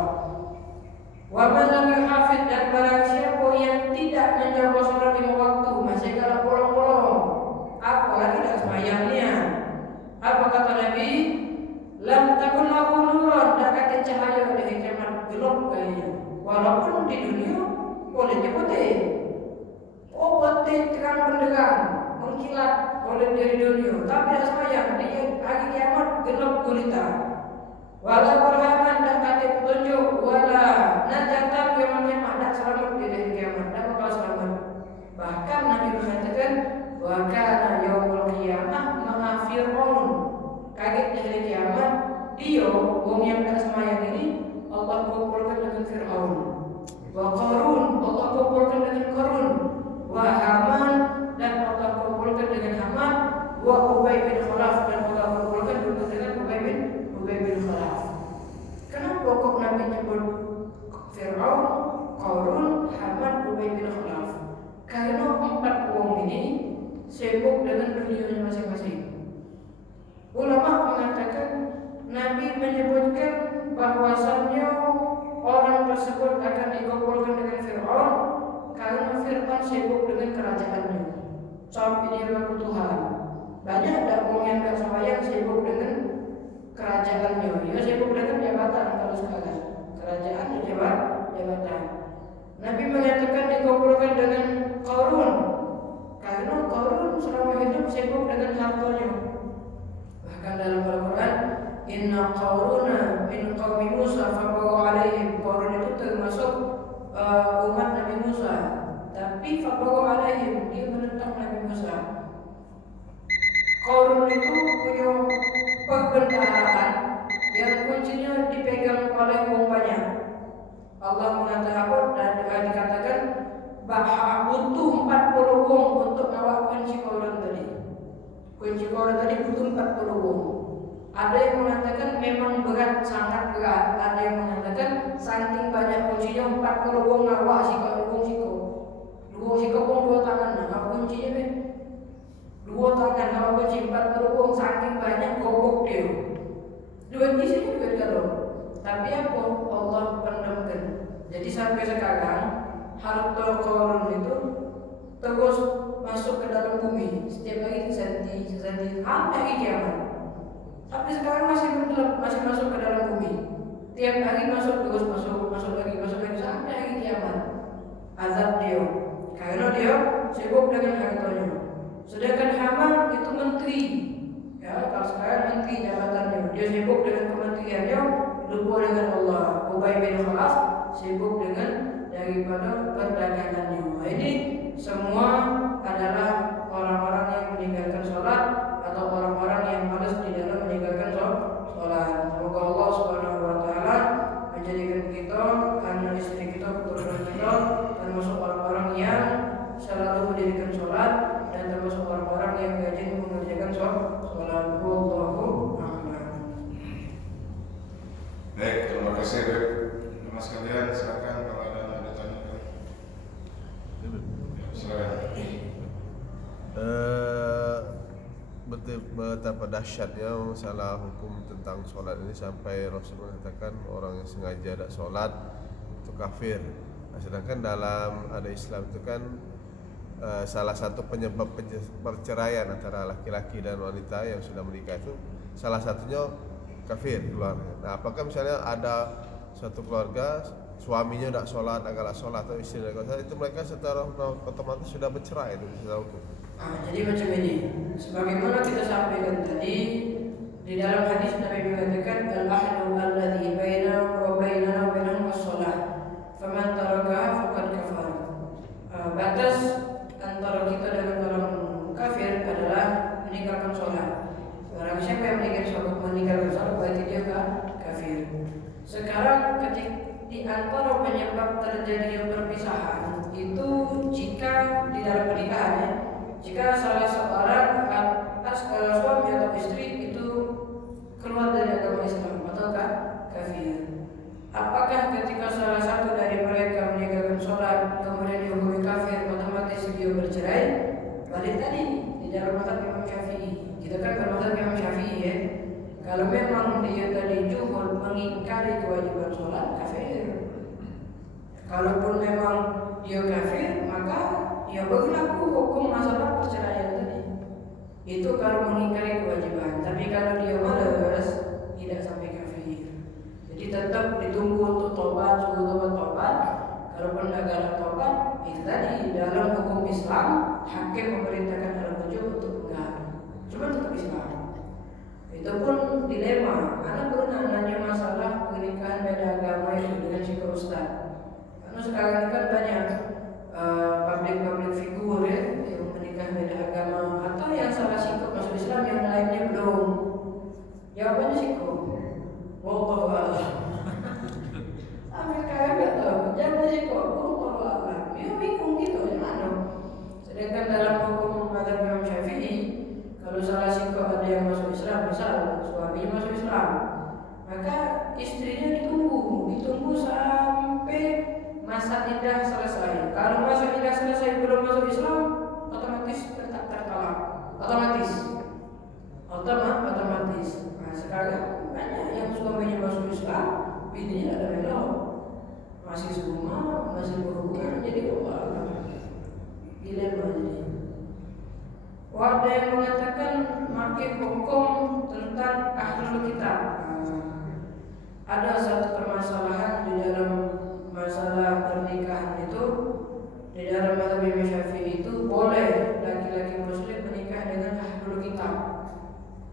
Wa man lam yuhafid, dan barang siapa yang tidak menjaga salat lima waktu, masih kalah bolong-bolong, apalagi tidak semayangnya. Apa kata Nabi? Lam takun lahu nurun, tak ada cahaya di hari kiamat, gelap kayaknya. Walaupun di dunia kulitnya putih, putih terang benderang, mengkilat kulit dari dunia, tapi tidak semayang, di hari kiamat gelap gulita. Wala burhanan, dan ada petunjuk, wala najatan yang tak selamat di hari kiamat, tak bakal selamat. Bahkan Nabi mengatakan, wa kana yaumul qiyamah ma'a Fir'aun. Kaget di hari kiamat, dia wong yang tak semayang ini Allah kumpulkan dengan Fir'aun, wa Qarun, Allah kumpulkan dengan Qarun, wa Haman, dan Allah kumpulkan dengan Haman, wa Ubay bin Khalaf, dan Allah kumpulkan juga dengan Ubay bin Khalaf. Kenapa kok Nabi nyebut Fir'aun, Qarun, Haman, Ubay bin Khalaf? Karena empat orang ini sibuk dengan dunianya masing-masing. Ulama mengatakan Nabi menyebutkan bahwasannya orang tersebut akan dikumpulkan dengan Fir'aun karena Fir'aun sibuk dengan kerajaannya, sampai dia mengaku Tuhan. Banyak ada orang yang tak sembahyang sibuk dengan kerajaannya, dia sibuk dengan jabatan. Kalau sekarang kerajaan jabatan. Nabi mengatakan dikumpulkan dengan Qarun karena Qarun selama hidup sibuk dengan hartanya. Bahkan dalam Al-Quran, inna Qaruna min qaumi Musa fabagha alaihim. Qarun itu termasuk umat Nabi Musa, tapi fabagha alaihim, dia menentang Nabi Musa. Qarun kunci qora tadi butuh 40 wong. Ada yang mengatakan memang berat, sangat berat. Ada yang mengatakan saking banyak kuncinya 40 wong ngawak siko dua siko wong dua tangan. Nah, kuncinya nih dua tangan kalau kunci 40 wong saking banyak gobok dia. Duit isinya duit galon. Tapi apa? Allah pendamkan. Jadi sampai sekarang harta Qarun itu terus masuk ke dalam bumi. Setiap hari sesenti sampai hari kiamat. Tapi sekarang masih masuk ke dalam bumi. Tiap hari masuk lagi sampai hari kiamat. Azab dia. Karena dia sibuk dengan hartanya. Sedangkan Haman itu menteri. Ya, kalau sekarang menteri jabatannya. Dia sibuk dengan kementeriannya, lupa dengan Allah. Ubay bin Khalaf sibuk dengan daripada perdagangannya. Ini semua adalah orang-orang yang meninggalkan sholat atau orang-orang yang malas di dalam meninggalkan sholat. Semoga Allah Subhanahu wa taala menjadikan kita, anak istri kita, keturunan kita termasuk orang-orang yang selalu mendirikan sholat dan termasuk orang-orang yang rajin mengerjakan sholat. Wallahu a'lam. Baik, terima kasih Beb. Mas kalian silakan kalau ada tanya. Silakan. Betapa dahsyatnya masalah hukum tentang sholat ini sampai Rasul mengatakan orang yang sengaja tidak sholat itu kafir. Nah, sedangkan dalam ada Islam itu kan salah satu penyebab perceraian antara laki-laki dan wanita yang sudah menikah itu salah satunya kafir keluarga. Nah, apakah misalnya ada suatu keluarga suaminya tidak sholat, agak sholat atau istri tidak sholat, itu mereka secara otomatis sudah bercerai itu secara hukum. Jadi macam ini, sebagaimana kita sampaikan tadi di dalam hadis Nabi mengatakan al-ahlu alladhi baina wa bainana wa bainahum as-shalah faman tarakaha faqad kafar. Batas antara kita dengan orang kafir adalah meninggalkan sholat. Barang siapa yang meninggalkan sholat berarti dia kafir. Sekarang ketika di antara penyebab terjadinya perpisahan itu jika di dalam pernikahan, jika salah seorang suami atau istri itu keluar dari agama Islam atau kafir. Apakah ketika salah satu dari mereka meninggalkan sholat kemudian dihukumi kafir otomatis dia bercerai? Balik tadi di dalam mazhab Imam Syafi'i. Kita kan bermazhab Imam Syafi'i ya. Kalau memang dia tadi juhud mengingkari kewajiban sholat, kafir. Kalaupun memang dia kafir, maka dia berlaku hukum masalah perceraian tadi. Itu kalau mengingkari kewajiban. Tapi kalau dia malas, tidak sampai kafir. Jadi tetap ditunggu untuk tobat, suruh tobat. Kalaupun agak tobat, itu tadi dalam hukum Islam, hakim memerintahkan al-wujub untuk enggak. Cuma tetap Islam. Itu pun dilema. Karena pernah nanya masalah pernikahan beda agama itu dengan sikap ustaz. Karena sekarang ini kan banyak public figur ya, yang menikah beda agama atau yang salah sikap masuk Islam, yang lainnya belum. Jawabannya sikap. Wallahu a'lam. Sampai sekarang nggak tahu. Jawabannya sikap. Wallahu a'lam. Ya bingung gitu gimana. Sedangkan dalam hukum mazhab Imam Syafi'i, kalau salah sikap ada yang masuk Islam, misal suaminya masuk Islam, maka istrinya ditunggu sampai masa iddah selesai. Kalau masa iddah selesai belum masuk Islam, otomatis tertalak. Otomatis. Nah, sekarang banyak yang suaminya masuk Islam, bininya ada belok, masih semua masih berhubungan, jadi dilema jadi. Ada yang mengatakan makin hukum tentang ahlul kitab. Ada satu permasalahan di dalam masalah pernikahan itu. Di dalam mazhab Imam Syafi'i itu boleh laki-laki muslim menikah dengan ahlul kitab,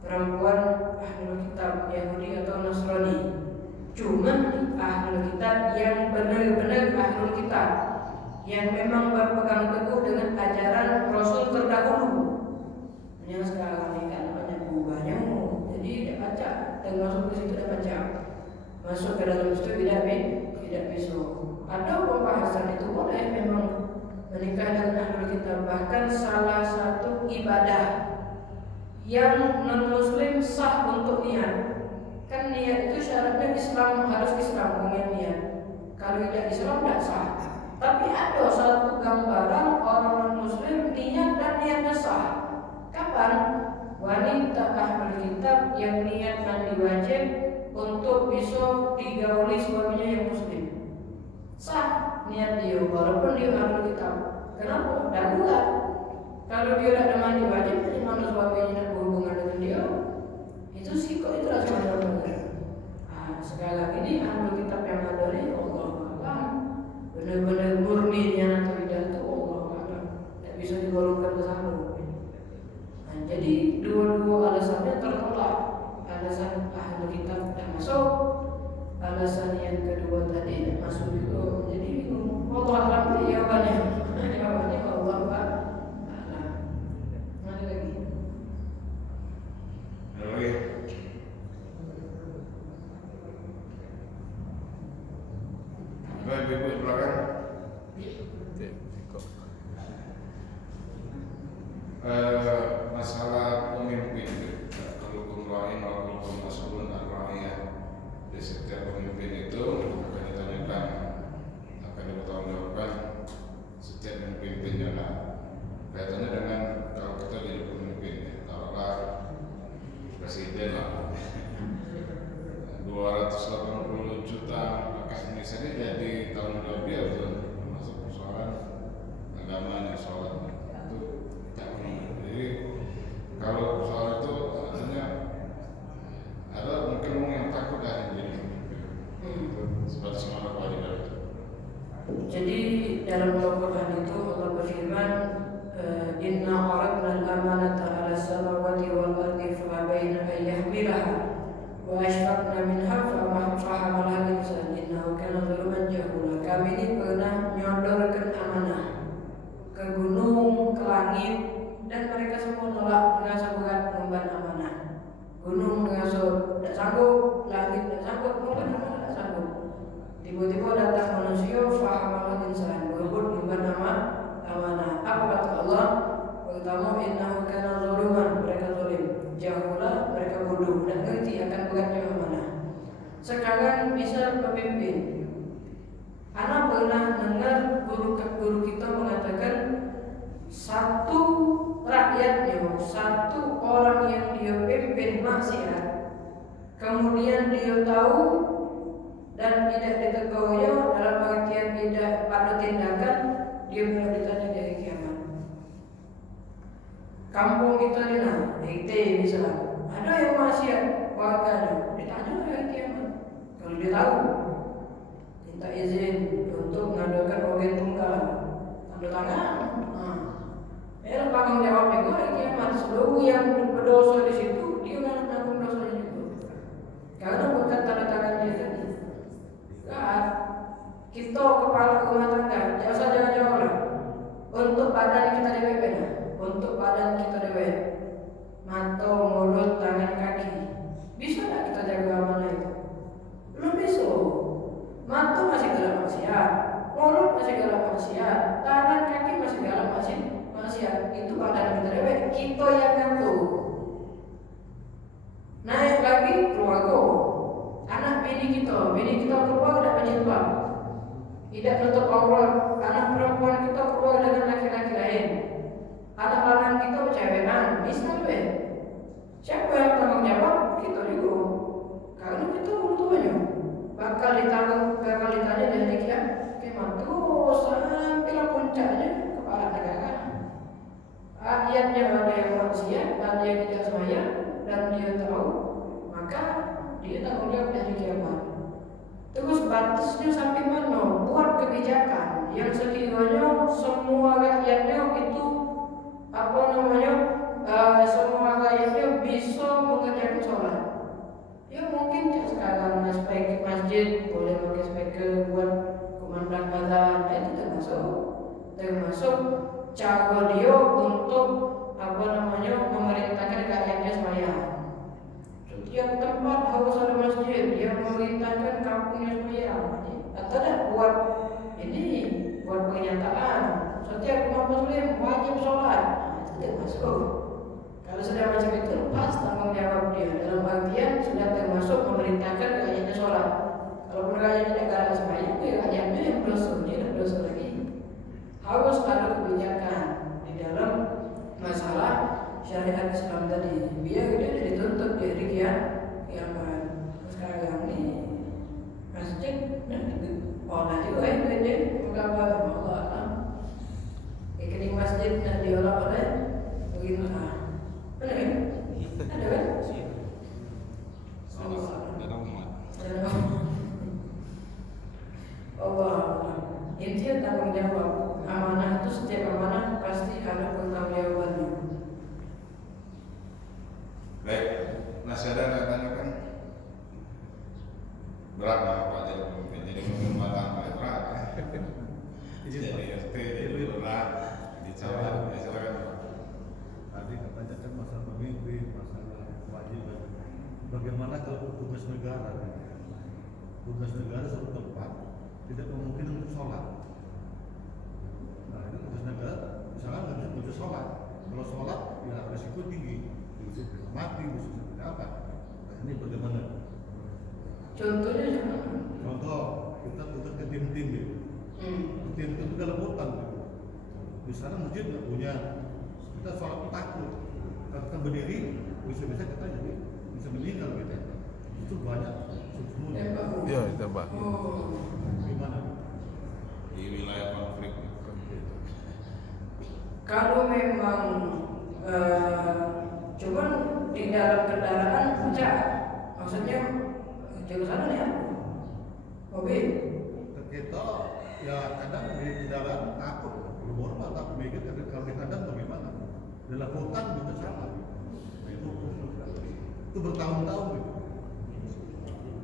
perempuan ahlul kitab Yahudi atau Nasrani. Cuman ahlul kitab yang benar-benar ahlul kitab, yang memang berpegang teguh dengan ajaran Rasul terdahulu. Yang sekarang ini kan banyak berubahnya, jadi tidak baca dan masuk ke situ tidak baca, masuk ke dalam situ tidak bisa. Ada pembahasan itu boleh memang menikah dengan ahlul kitab, bahkan salah satu ibadah yang non muslim sah untuk niat. Kan niat itu syaratnya Islam, harus Islam punya niat. Kalau tidak Islam tidak sah. Tapi ada satu gambaran orang non muslim niat dan niatnya sah. Kapan? Wanita ahlul kitab yang niat mandi wajib untuk bisa digauli suaminya yang muslim, sah niat dia walaupun dia ahlul kitab. Kenapa? Darurat. Kalau dia tidak ada mandi wajib, bagaimana suaminya tidak berhubungan dengan dia? Itu sih kok itu rasa benar. Sekali lagi ini ahlul kitab yang ada ini Allah alam, benar-benar murninya atau tidak itu Allah alam, tidak bisa digolongkan ke sana. Jadi dua-dua alasannya tertolak. Alasan ahlul kitab tidak masuk, alasan yang kedua tadi tidak masuk juga. Jadi bingung. Allah alam jawabannya. Jawabannya Allah alam. Mana lagi? Ibu belakang. Masalah pemimpin, kullukum ra'in wa kullukum mas'ulun an ra'iyah. Di setiap pemimpin itu akan ditanyakan, akan dipertanggungjawabkan setiap yang pimpinnya lah. Kaitannya dengan kalau kita jadi pemimpin, taruhlah presiden lah, 280 juta rakyat Indonesia ini jadi tanggung jawab dia tuh, termasuk persoalan agamanya, sholat itu tak perlu. Jadi kalau soal itu artinya ada mungkin orang yang takut dari jadi sebatas mana kewajiban itu. Jadi dalam Al-Quran itu Allah berfirman, Inna aradna al-amanata ala samawati wal ardi fa'abaina an yahmilaha wa ashfaqna minha fahamalah al-insan innahu kana zaluman jahula. Kami ini pernah menyodorkan amanah ke gunung, ke langit, dan mereka semua nolak, merasa berat mengemban amanah. Gunung merasa tidak sanggup, langit tidak sanggup, mengemban amanah tidak sanggup. Tiba-tiba datang manusia, fahamalah insan, berebut mengemban amanah. Apa kata Allah? Pertama, innahu kana zaluman, mereka zalim. Jahula, mereka bodoh dan ngerti akan beratnya amanah. Sekarang misal pemimpin, anak pernah dengar guru kita mengatakan satu rakyatnya, satu orang yang dia pimpin maksiat, kemudian dia tahu dan tidak ditegurnya dalam artian tidak pada tindakan, dia pernah ditanya dari kiamat. Kampung kita ini, RT misalnya, ada yang maksiat warganya, ditanya dari kiamat. Kalau dia tahu, minta izin untuk mengadakan organ tunggal, tanda tangan. Tanggung jawab juga hari kiamat. Seluruh yang berdosa di situ, dia akan menanggung dosanya juga. Karena bukan tanda tangan dia tadi. Kita kepala rumah tangga, jangan jauh lah. Untuk badan kita dewek, untuk badan kita dewek, mata, mulut, tangan, kaki, bisa tak kita jaga amanah itu? Belum bisa. Mata masih galak maksiat, mulut masih galak maksiat, tangan, kaki masih galak maksiat. Itu badan kita dewek, kita yang ngatur. Naik lagi keluarga, anak bini kita keluar tidak berjilbab, tidak tutup aurat. Anak perempuan kita keluar dengan laki-laki lain, anak lanang kita bercewekan, misalnya. Siapa yang tanggung jawab? Kita juga. Karena kita bertuanya bakal ditanya dari kiamat terus sampai puncaknya kepala negara. Rakyatnya ada yang maksiat, ada yang tidak sembahyang, dan dia tahu, maka dia tanggung jawab dari kiamat. Terus batasnya sampai mana? Buat kebijakan yang sekiranya semua rakyatnya itu semua rakyatnya bisa mengerjakan sholat. Ya mungkin sekarang aspek masjid boleh pakai speaker buat kumandang azan, itu termasuk cara dia untuk memerintahkan rakyatnya sembahyang. Setiap tempat harus ada masjid, dia memerintahkan kampungnya sembahyang. Atau tidak buat pernyataan setiap umat muslim wajib sholat, itu termasuk. Kalau sudah macam itu syariat Islam tadi. Biar dia dituntut di hari kiamat. Sekarang ini masjid orang juga dia mengapa Allah ini masjid dan diolah oleh bagaimana? Benar kan? Ada kan? dan umat. Allah intinya tanggung jawab. Amanah itu setiap amanah pasti ada pertanggungjawabannya. Baik, masih ada yang tanyakan? Berat lah Pak jadi pemimpin, jadi pemimpin rumah berat. Jadi RT, jadi lurah, jadi camat, ya silakan Pak. Tadi katanya kan masalah pemimpin, masalah wajib. Bagaimana kalau tugas negara? Tugas negara suatu tempat tidak memungkinkan untuk sholat. Nah itu tugas negara, misalkan nggak bisa sholat. Kalau sholat ya risiko tinggi, bisa mati, bisa apa? Nah, ini bagaimana? Contohnya Contoh kita tugas ke tim-tim gitu. Tim itu dalam hutan gitu. Di sana masjid nggak punya, kita sholat takut. Kalau kita berdiri bisa-bisa kita jadi bisa meninggal gitu. Itu banyak semuanya. Iya, ditambah. Gimana? Di wilayah konflik. kalau memang cuman di dalam kendaraan pecah, maksudnya jurusan ya mobil. Kita ya kadang di kendaraan takut berubah tapi mikir kalau di kandang bagaimana? Dalam hutan juga sama. Nah, itu bertahun-tahun gitu.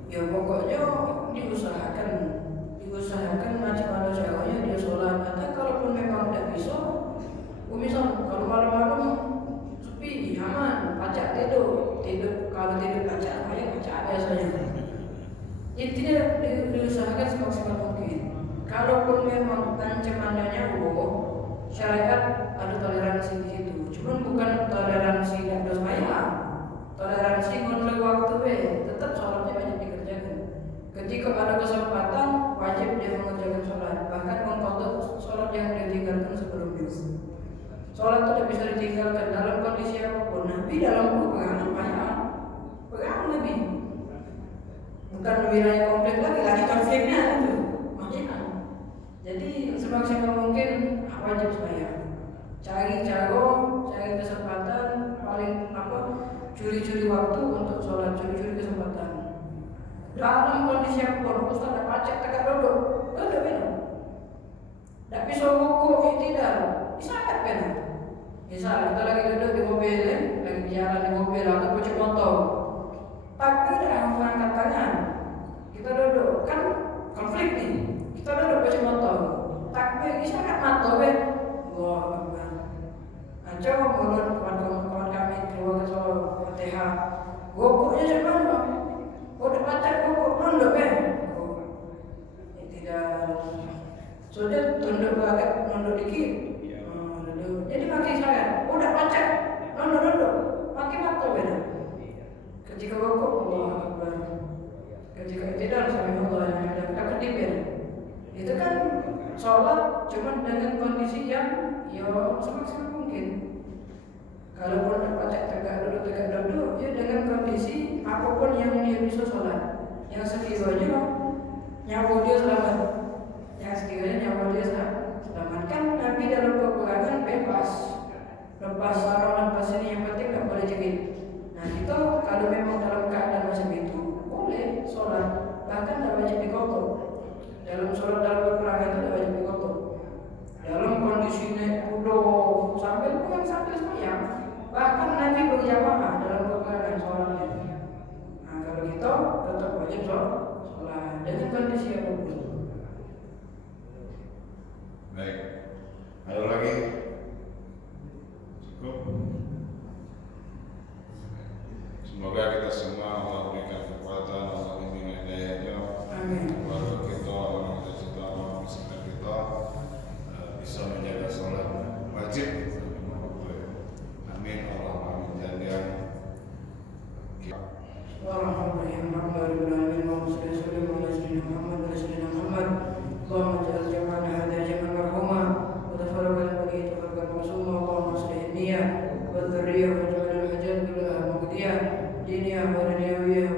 Ya pokoknya diusahakan macam mana caranya dia sholat. Atau kalaupun memang tidak bisa, misal kalau malam-malam sepi, aman, pacak tidur kalau tidur pacak, pacak biasanya. Intinya diusahakan semaksimal mungkin. Kalaupun memang ancamannya nyawa, syariat ada toleransi di situ. Cuman bukan toleransi tidak bersemayam, toleransi mengenai waktu tetap sholatnya banyak dikerjakan. Ketika ada kesempatan wajib dia mengerjakan sholat. Bahkan mengkodok sholat yang ditinggalkan sebelumnya. Sholat itu tidak bisa ditinggalkan dalam kondisi apapun. Nabi dalam pegangan banyak, pegangan Nabi. Bukan wilayah konflik lagi konfliknya itu. Makanya. Jadi semaksimal mungkin wajib sembahyang. Cari kesempatan paling curi-curi waktu untuk sholat, curi-curi kesempatan. Dalam kondisi apapun, Ustaz ada pacak tegak duduk benar. Tidak bisa rukuk, tidak. Bisa kan benar. Misal kita lagi duduk di mobil, lagi jalan di mobil atau kunci motor. Tapi dah mengangkat tangan. Kita duduk, kan konflik nih. Kita duduk kunci motor. Takbir, bisa kan mata Allahu Akbar. Coba menurut kawan-kawan kami keluar ke Solo, Fatihah. Rukuknya cuman udah baca rukuk nunduk tidak. Sudah tunduk agak nunduk dikit. Jadi makin saya udah baca nunduk makin mata ketika rukuk Allahu Akbar. Ketika tidak sampai Allah yang ada ketip itu kan sholat cuma dengan kondisi yang semaksimal mungkin. Kalaupun dapat tegak duduk ya dengan kondisi apapun yang dia bisa sholat, yang sekiranya nyawa dia selamat, kan Nabi dalam peperangan bebas, lepas sarung lepas ini yang penting tak boleh jepit. Nah kita kalau memang dalam keadaan macam itu boleh sholat, bahkan tak wajib dikotor. Dalam sholat dalam peperangan itu tak wajib dikotor. Dalam kondisi naik kuda sambil sembahyang, bahkan Nabi berjamaah dalam peperangan sholatnya. Nah kalau kita tetap wajib sholat dengan kondisi apapun. Baik, ada lagi? Cukup. Semoga kita semua Allah berikan kekuatan, Allah bimbing hidayahnya. Keluarga kita, orang kita, orang sekitar kita bisa menjaga sholat wajib. Amin. Allahumma amin. Dan yang اللهم اجعل جمعنا هذا جمعا مرحوما وتفرقنا بقية فرقا معصوما اللهم اصلح النية والذرية diniyah wa dunyawiyah